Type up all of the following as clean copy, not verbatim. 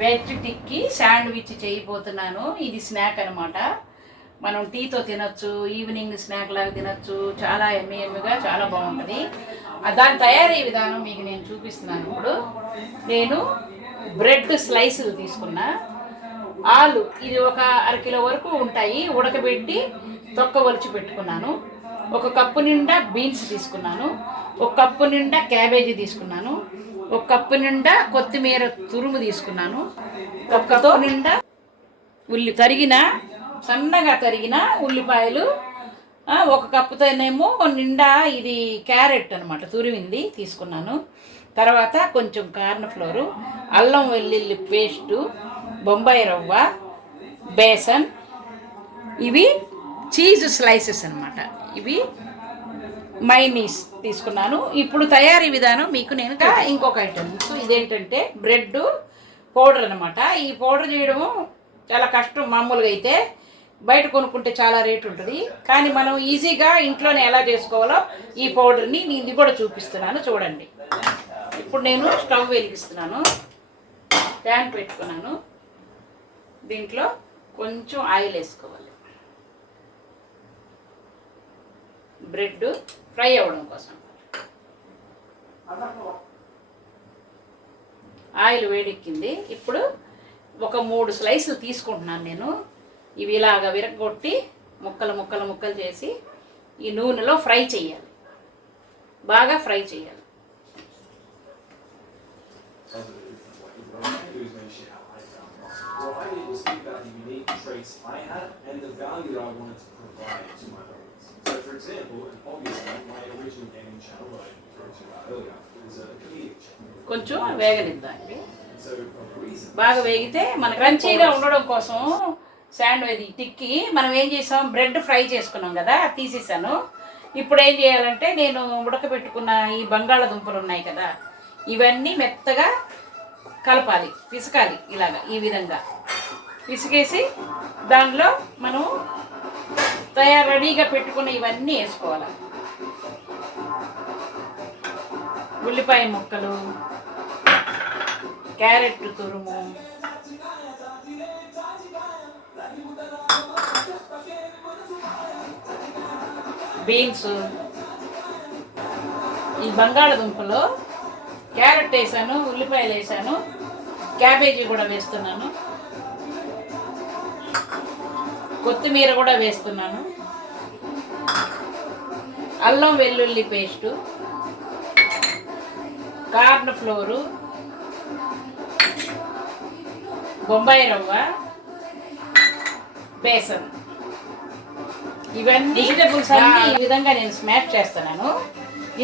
Veg టిక్కీ sandwich చేయబోతున్నాను. ఇది snack అనమాట. మనం టీతో తినొచ్చు, ఈవినింగ్ స్నాక్ లాగా తినొచ్చు. చాలా ఎమ్మెగా చాలా బాగుంటుంది. దాని తయారీ విధానం మీకు నేను చూపిస్తున్నాను. ఇప్పుడు నేను బ్రెడ్ స్లైసులు తీసుకున్నా. ఆలు ఇది ఒక అరకిలో వరకు ఉంటాయి, ఉడకబెట్టి తొక్క ఒలిచి పెట్టుకున్నాను. ఒక కప్పు నిండా బీన్స్ తీసుకున్నాను. ఒక కప్పు నిండా క్యాబేజీ తీసుకున్నాను. ఒక కప్పు నిండా కొత్తిమీర తురుము తీసుకున్నాను. ఒక కప్పు నిండా సన్నగా తరిగిన ఉల్లిపాయలు, ఒక కప్పుతోనేమో నిండా ఇది క్యారెట్ అనమాట తురిమింది తీసుకున్నాను. తర్వాత కొంచెం కార్న్ ఫ్లోరు, అల్లం వెల్లుల్లి పేస్టు, బొంబాయి రవ్వ, బేసన్, ఇవి చీజ్ స్లైసెస్ అనమాట. ఇవి మైనీస్ తీసుకున్నాను. ఇప్పుడు తయారీ విధానం మీకు నేను ఇంకొక ఐటమ్ ఇదేంటంటే బ్రెడ్ పౌడర్ అనమాట. ఈ పౌడర్ చేయడం చాలా కష్టం. మామూలుగా అయితే బయట కొనుక్కుంటే చాలా రేటు ఉంటుంది, కానీ మనం ఈజీగా ఇంట్లోనే ఎలా చేసుకోవాలో ఈ పౌడర్ని నేను ఇది కూడా చూపిస్తున్నాను చూడండి. ఇప్పుడు నేను స్టవ్ వెలిగిస్తున్నాను, ప్యాన్ పెట్టుకున్నాను. దీంట్లో కొంచెం ఆయిల్ వేసుకోవాలి, బ్రెడ్ ఫ్రై అవ్వడం కోసం. ఆయిల్ వేడెక్కింది. ఇప్పుడు ఒక 3 స్లైసులు తీసుకుంటున్నాను నేను. ఇవి ఇలాగా విరగొట్టి ముక్కలు చేసి ఈ నూనెలో ఫ్రై చేయాలి, బాగా ఫ్రై చేయాలి. కొంచెం వేగనిద్దామండి. బాగా వేగితే మన క్రంచీగా ఉండడం కోసం శాండ్విచ్ టిక్కీ మనం ఏం చేసాం, బ్రెడ్ ఫ్రై చేసుకున్నాం కదా, తీసేసాను. ఇప్పుడు ఏం చేయాలంటే నేను ఉడకబెట్టుకున్న ఈ బంగాళదుంపలు ఉన్నాయి కదా, ఇవన్నీ మెత్తగా కలపాలి, పిసకాలి. ఇలాగా ఈ విధంగా పిసికేసి దానిలో మనం రెడీగా పెట్టుకున్న ఇవన్నీ వేసుకోవాలి. ఉల్లిపాయ ముక్కలు, క్యారెట్ తురుము, బీన్స్, ఈ బంగాళదుంపలో క్యారెట్ వేసాను, ఉల్లిపాయలు వేసాను, క్యాబేజీ కూడా వేస్తున్నాను, కొత్తిమీర కూడా వేస్తున్నాను, అల్లం వెల్లుల్లి పేస్టు, కార్న్ ఫ్లోరు, బొంబాయి రవ్వ, బేసన్, ఇవన్నీ వెజిటబుల్స్ అన్నీ ఈ విధంగా నేను స్మాష్ చేస్తున్నాను.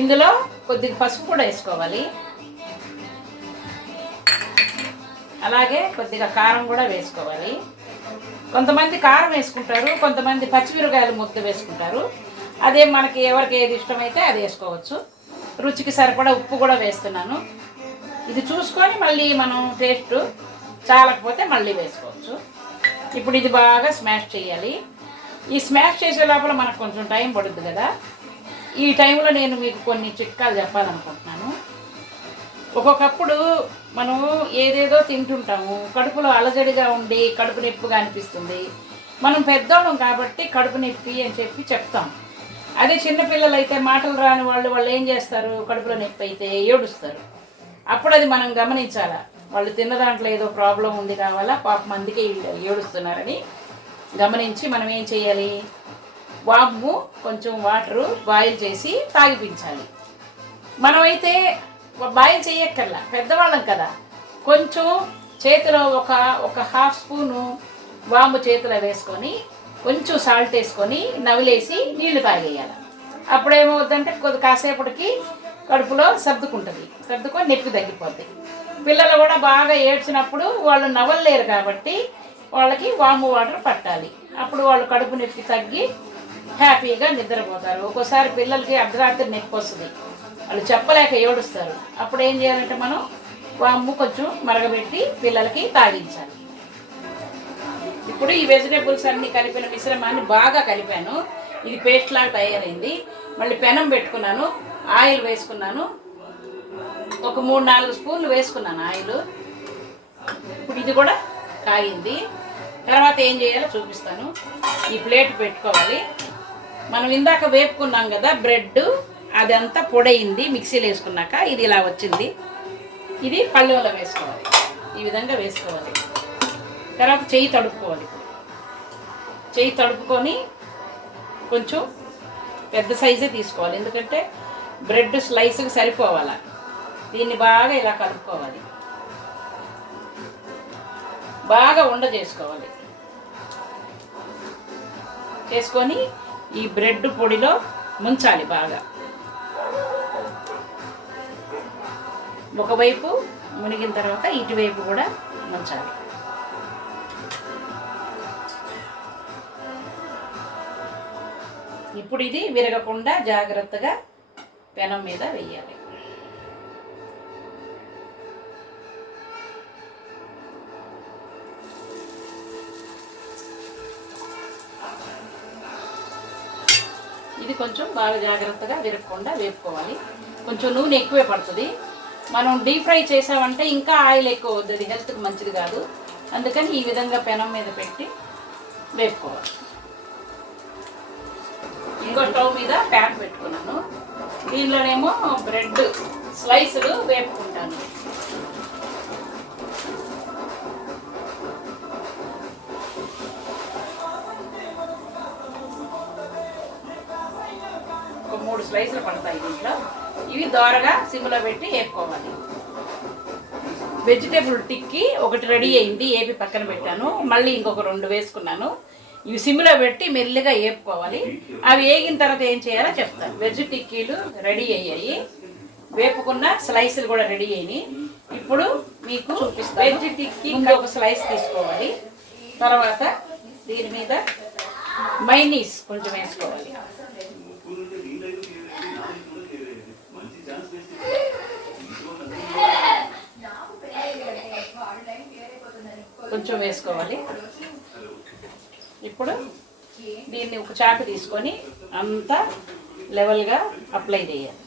ఇందులో కొద్దిగా పసుపు కూడా వేసుకోవాలి, అలాగే కొద్దిగా కారం కూడా వేసుకోవాలి. కొంతమంది కారం వేసుకుంటారు, కొంతమంది పచ్చిమిరకాయలు ముద్ద వేసుకుంటారు. అదే మనకి ఎవరికి ఏది ఇష్టమైతే అది వేసుకోవచ్చు. రుచికి సరిపడా ఉప్పు కూడా వేస్తున్నాను. ఇది చూసుకొని మళ్ళీ మనం టేస్ట్ చాలకపోతే మళ్ళీ వేసుకోవచ్చు. ఇప్పుడు ఇది బాగా స్మాష్ చేయాలి. ఈ స్మాష్ చేసే లోపల మనకు కొంచెం టైం పడుతుంది కదా, ఈ టైంలో నేను మీకు కొన్ని చిట్కాలు చెప్పాలనుకుంటున్నాను. ఒక్కొక్కప్పుడు మనం ఏదేదో తింటుంటాము, కడుపులో అలజడిగా ఉండి కడుపు నొప్పిగా అనిపిస్తుంది. మనం పెద్దోళ్ళం కాబట్టి కడుపు నొప్పి అని చెప్తాం. అదే చిన్నపిల్లలు అయితే మాటలు రాని వాళ్ళు ఏం చేస్తారు, కడుపులో నొప్పి అయితే ఏడుస్తారు. అప్పుడు అది మనం గమనించాలా, వాళ్ళు తిన్న దాంట్లో ఏదో ప్రాబ్లం ఉంది కావాలా, పాపం అందుకే ఏడుస్తున్నారని గమనించి మనం ఏం చేయాలి, వాము కొంచెం వాటరు బాయిల్ చేసి తాగిపించాలి. మనమైతే బాయిల్ చేయక్కర్లా, పెద్దవాళ్ళం కదా, కొంచెం చేతిలో ఒక హాఫ్ స్పూను వాము చేతిలో వేసుకొని కొంచెం సాల్ట్ వేసుకొని నవిలేసి నీళ్లు తాగేయాలి. అప్పుడేమవుతుందంటే కాసేపటికి కడుపులో సర్దుకొని నొప్పి తగ్గిపోద్ది. పిల్లలు కూడా బాగా ఏడ్చినప్పుడు వాళ్ళు నవ్వలేరు కాబట్టి వాళ్ళకి వాము వాటర్ పట్టాలి. అప్పుడు వాళ్ళు కడుపు నొప్పి తగ్గి హ్యాపీగా నిద్రపోతారు. ఒక్కోసారి పిల్లలకి అర్ధరాత్రి నొప్పి వస్తుంది, వాళ్ళు చెప్పలేక ఏడుస్తారు. అప్పుడు ఏం చేయాలంటే మనం వాము కొంచెం మరగబెట్టి పిల్లలకి తాగించాలి. ఇప్పుడు ఈ వెజిటేబుల్స్ అన్నీ కలిపిన మిశ్రమాన్ని బాగా కలిపాను. ఇది పేస్ట్ లాగా తయారైంది. మళ్ళీ పెనం పెట్టుకున్నాను, ఆయిల్ వేసుకున్నాను. ఒక 3-4 స్పూన్లు వేసుకున్నాను ఆయిల్. ఇప్పుడు ఇది కూడా కాగింది. తర్వాత ఏం చేయాలో చూపిస్తాను. ఈ ప్లేట్ పెట్టుకోవాలి. మనం ఇందాక వేపుకున్నాం కదా బ్రెడ్, అదంతా పొడయింది మిక్సీలో వేసుకున్నాక. ఇది ఇలా వచ్చింది. ఇది పళ్ళెంలో వేసుకోవాలి. ఈ విధంగా వేసుకోవాలి. తర్వాత చెయ్యి తడుపుకోవాలి. చెయ్యి తడుపుకొని కొంచెం పెద్ద సైజే తీసుకోవాలి, ఎందుకంటే బ్రెడ్ స్లైస్కి సరిపోవాలి. దీన్ని బాగా ఇలా కలుపుకోవాలి. బాగా ఉండ చేసుకోవాలి. చేసుకొని ఈ బ్రెడ్ పొడిలో ముంచాలి బాగా. ఒకవైపు మునిగిన తర్వాత ఇటువైపు కూడా ముంచాలి. ఇప్పుడు ఇది విరగకుండా జాగ్రత్తగా పెనం మీద వేయాలి. ఇది కొంచెం బాగా జాగ్రత్తగా విరగకుండా వేపుకోవాలి. కొంచెం నూనె ఎక్కువే పడుతుంది. మనం డీప్ ఫ్రై చేసామంటే ఇంకా ఆయిల్ ఎక్కువ అవుతుంది, అది హెల్త్కి మంచిది కాదు. అందుకని ఈ విధంగా పెనం మీద పెట్టి వేపుకోవాలి. ఇంకో స్టవ్ మీద ప్యాన్ పెట్టుకున్నాను. దీనిలోనేమో బ్రెడ్ స్లైసులు వేపుకుంటాను. ఒక 3 స్లైసులు పడతాయి దీంట్లో. ఇవి దోరగా సిమ్లో పెట్టి వేపుకోవాలి. వెజిటేబుల్ టిక్కి ఒకటి రెడీ అయింది, ఏపి పక్కన పెట్టాను. మళ్ళీ ఇంకొక 2 వేసుకున్నాను. ఇవి సిమ్లో పెట్టి మెల్లిగా వేపుకోవాలి. అవి వేగిన తర్వాత ఏం చేయాలో చెప్తాను. వెజ్ టిక్కీలు రెడీ అయ్యాయి, వేపుకున్న స్లైసులు కూడా రెడీ అయినాయి. ఇప్పుడు మీకు చూపిస్తాను. వెజ్ టిక్కీ ఒక స్లైస్ తీసుకోవాలి. తర్వాత దీని మీద మైనీస్ కొంచెం వేసుకోవాలి. కొంచెం వేసుకోవాలి. ఇప్పుడు దీన్ని ఒక చాకు తీసుకొని అంతా లెవెల్గా అప్లై చేయాలి.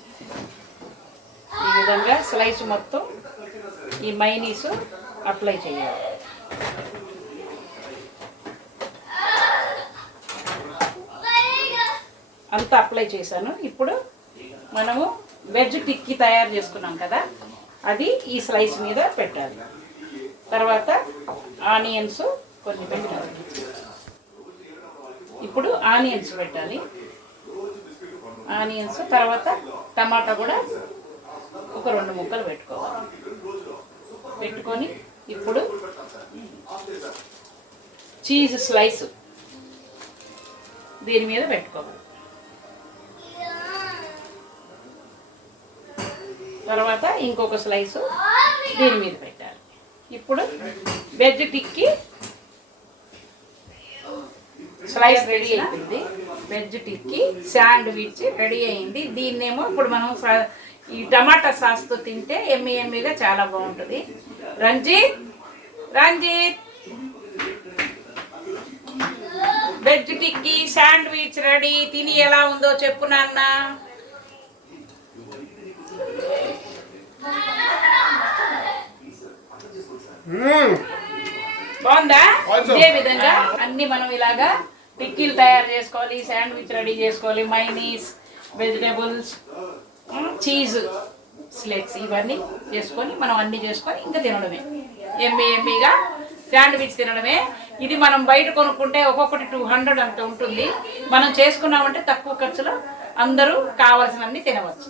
ఈ విధంగా స్లైస్ మొత్తం ఈ మైనీస్ అప్లై చేయాలి. అంతా అప్లై చేశాను. ఇప్పుడు మనము వెజ్ టిక్కీ తయారు చేసుకున్నాం కదా, అది ఈ స్లైస్ మీద పెట్టాలి. తర్వాత ఆనియన్స్ కొన్ని పెట్టాలి. ఇప్పుడు ఆనియన్స్ పెట్టాలి. ఆనియన్స్ తర్వాత టమాటా కూడా ఒక 2 ముక్కలు పెట్టుకోవాలి. పెట్టుకొని ఇప్పుడు చీజ్ స్లైస్ దీని మీద పెట్టుకోవాలి. తర్వాత ఇంకొక స్లైసు దీని మీద పెట్టాలి. ఇప్పుడు వెజ్ టిక్కీ స్లైస్ రెడీ అయిపోయింది. వెజ్ టిక్కీ శాండ్విచ్ రెడీ అయింది. దీన్నేమో ఇప్పుడు మనం ఈ టమాటా సాస్తో తింటే ఎమ్మిగా చాలా బాగుంటుంది. రంజిత్ వెజ్ టిక్కీ శాండ్విచ్ రెడీ. తిని ఎలా ఉందో చెప్పు నాన్న. బాగుందా? ఇదే విధంగా అన్ని మనం ఇలాగా టిక్కీలు తయారు చేసుకోవాలి, శాండ్విచ్ రెడీ చేసుకోవాలి, మైనీస్, వెజిటేబుల్స్, చీజ్ స్లెట్స్ ఇవన్నీ చేసుకొని మనం అన్నీ చేసుకొని ఇంకా తినడమే. ఎమ్మిగా శాండ్విచ్ తినడమే. ఇది మనం బయట కొనుక్కుంటే ఒక్కొక్కటి 200 అంత ఉంటుంది. మనం చేసుకున్నామంటే తక్కువ ఖర్చులో అందరూ కావాల్సినవన్నీ తినవచ్చు.